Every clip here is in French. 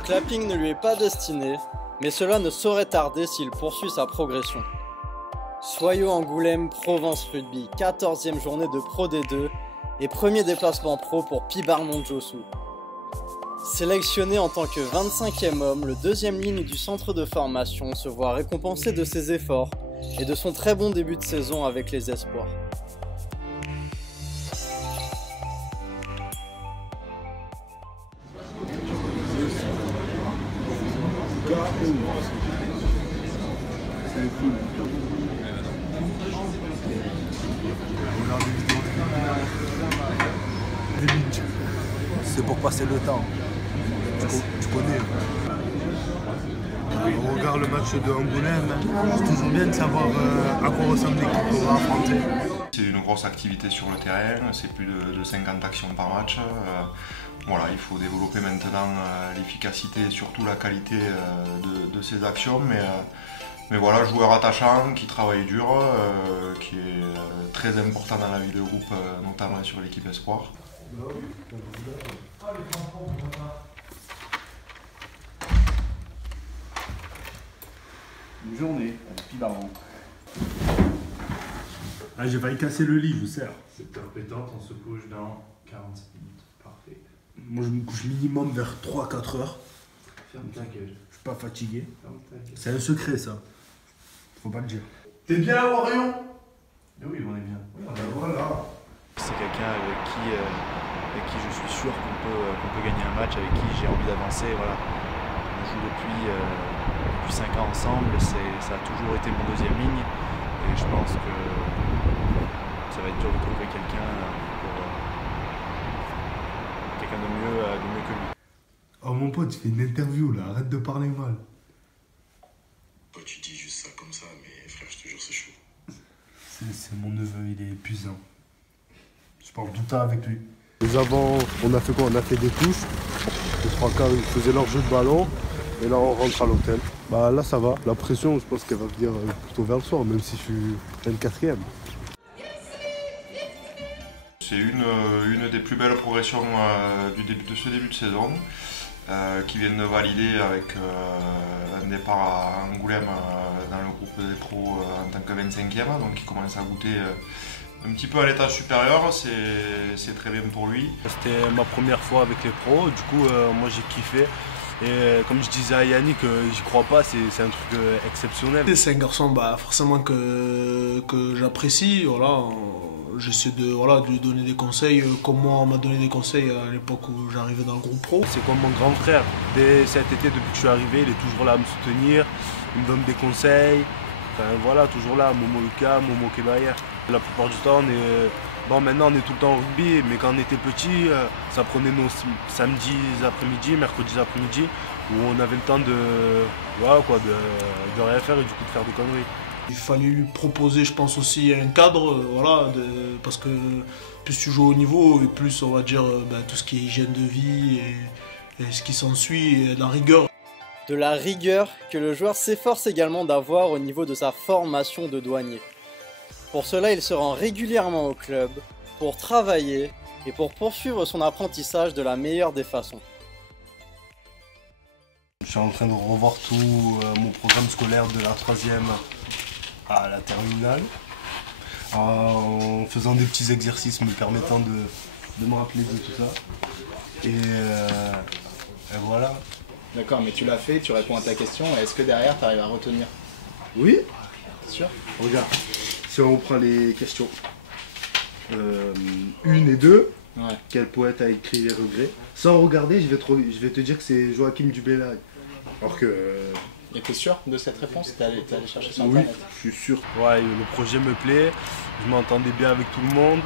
clapping ne lui est pas destiné, mais cela ne saurait tarder s'il poursuit sa progression. Soyaux Angoulême Provence Rugby, 14e journée de Pro D2 et premier déplacement pro pour Pibar Mondjossou. Sélectionné en tant que 25e homme, le deuxième ligne du centre de formation se voit récompensé de ses efforts et de son très bon début de saison avec les espoirs. C'est pour passer le temps. Tu connais. On regarde le match de Angoulême. C'est toujours bien de savoir à quoi ressemble l'équipe qu'on va affronter. C'est une grosse activité sur le terrain, c'est plus de 50 actions par match. Voilà, il faut développer maintenant l'efficacité et surtout la qualité de ces actions. Mais voilà, joueur attachant, qui travaille dur, qui est très important dans la vie de groupe, notamment sur l'équipe Espoir. Une journée avec Pibaron. Ah, j'ai failli casser le lit, je vous sers. Cette heure pétante, on se couche dans 45 minutes. Parfait. Moi, je me couche minimum vers 3-4 heures. Ferme ta gueule. Je suis pas fatigué. Ferme ta gueule. C'est un secret, ça. Faut pas le dire. T'es bien, Orion? Oui, on est bien. Oui, voilà. C'est quelqu'un avec qui je suis sûr qu'on peut gagner un match, avec qui j'ai envie d'avancer. Voilà. On joue depuis 5 ans ensemble, ça a toujours été mon deuxième ligne. Et je pense que ça va être dur de trouver quelqu'un de mieux que lui. Oh mon pote, tu fais une interview là, arrête de parler mal. Bah, tu dis juste ça comme ça, mais frère, je te jure, c'est chaud. C'est mon neveu, il est épuisant. Je parle tout le temps avec lui. Les avant, on a fait quoi? On a fait des touches. Les trois quarts, ils faisaient leur jeu de ballon. Et là, on rentre à l'hôtel. Bah là, ça va. La pression, je pense qu'elle va venir plutôt vers le soir, même si je suis 24e. C'est une des plus belles progressions de ce début de saison, qui viennent de valider avec un départ à Angoulême dans le groupe des pros en tant que 25e, donc il commence à goûter un petit peu à l'étage supérieur, c'est très bien pour lui. C'était ma première fois avec les pros, du coup moi j'ai kiffé. Et comme je disais à Yannick, j'y crois pas, c'est un truc exceptionnel. C'est un garçon forcément que j'apprécie. Voilà. J'essaie de lui donner des conseils comme moi on m'a donné des conseils à l'époque où j'arrivais dans le groupe pro. C'est comme mon grand frère. Dès cet été, depuis que je suis arrivé, il est toujours là à me soutenir, il me donne des conseils. Enfin voilà, toujours là, Momo Lucas, Momo Kebayer. La plupart du temps, maintenant on est tout le temps au rugby, mais quand on était petit, ça prenait nos samedis après-midi, mercredis après-midi, où on avait le temps de rien faire et du coup de faire des conneries. Il fallait lui proposer, je pense aussi, un cadre, parce que plus tu joues au niveau, et plus on va dire tout ce qui est hygiène de vie et ce qui s'ensuit, et de la rigueur. De la rigueur que le joueur s'efforce également d'avoir au niveau de sa formation de douanier. Pour cela, il se rend régulièrement au club pour travailler et pour poursuivre son apprentissage de la meilleure des façons. Je suis en train de revoir tout mon programme scolaire de la 3e à la terminale, en faisant des petits exercices me permettant de me rappeler de tout ça. Et voilà. D'accord, mais tu l'as fait, tu réponds à ta question, est-ce que derrière tu arrives à retenir? Oui. C'est sûr? Regarde, si on prend les questions 1 et 2, Ouais. quel poète a écrit les regrets? Sans regarder, je vais te dire que c'est Joachim du Bellay. Alors que... Et t'es sûr de cette réponse? T'es allé chercher sur oui, internet? je suis sûr. Ouais, le projet me plaît, je m'entendais bien avec tout le monde.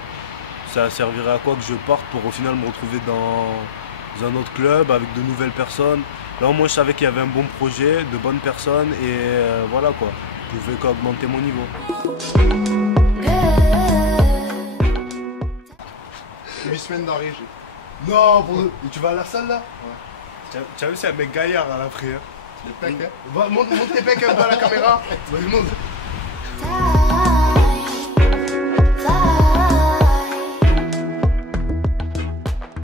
Ça servirait à quoi que je parte pour au final me retrouver dans un autre club avec de nouvelles personnes. Là au moins je savais qu'il y avait un bon projet, de bonnes personnes et voilà quoi. Je pouvais qu'augmenter mon niveau. 8 semaines d'arrêt, Non, tu vas à la salle là? Ouais. Tu as vu, c'est un mec gaillard à l'après. Hein. Les pecs, hein? Montre tes pecs un peu à la caméra. Montre.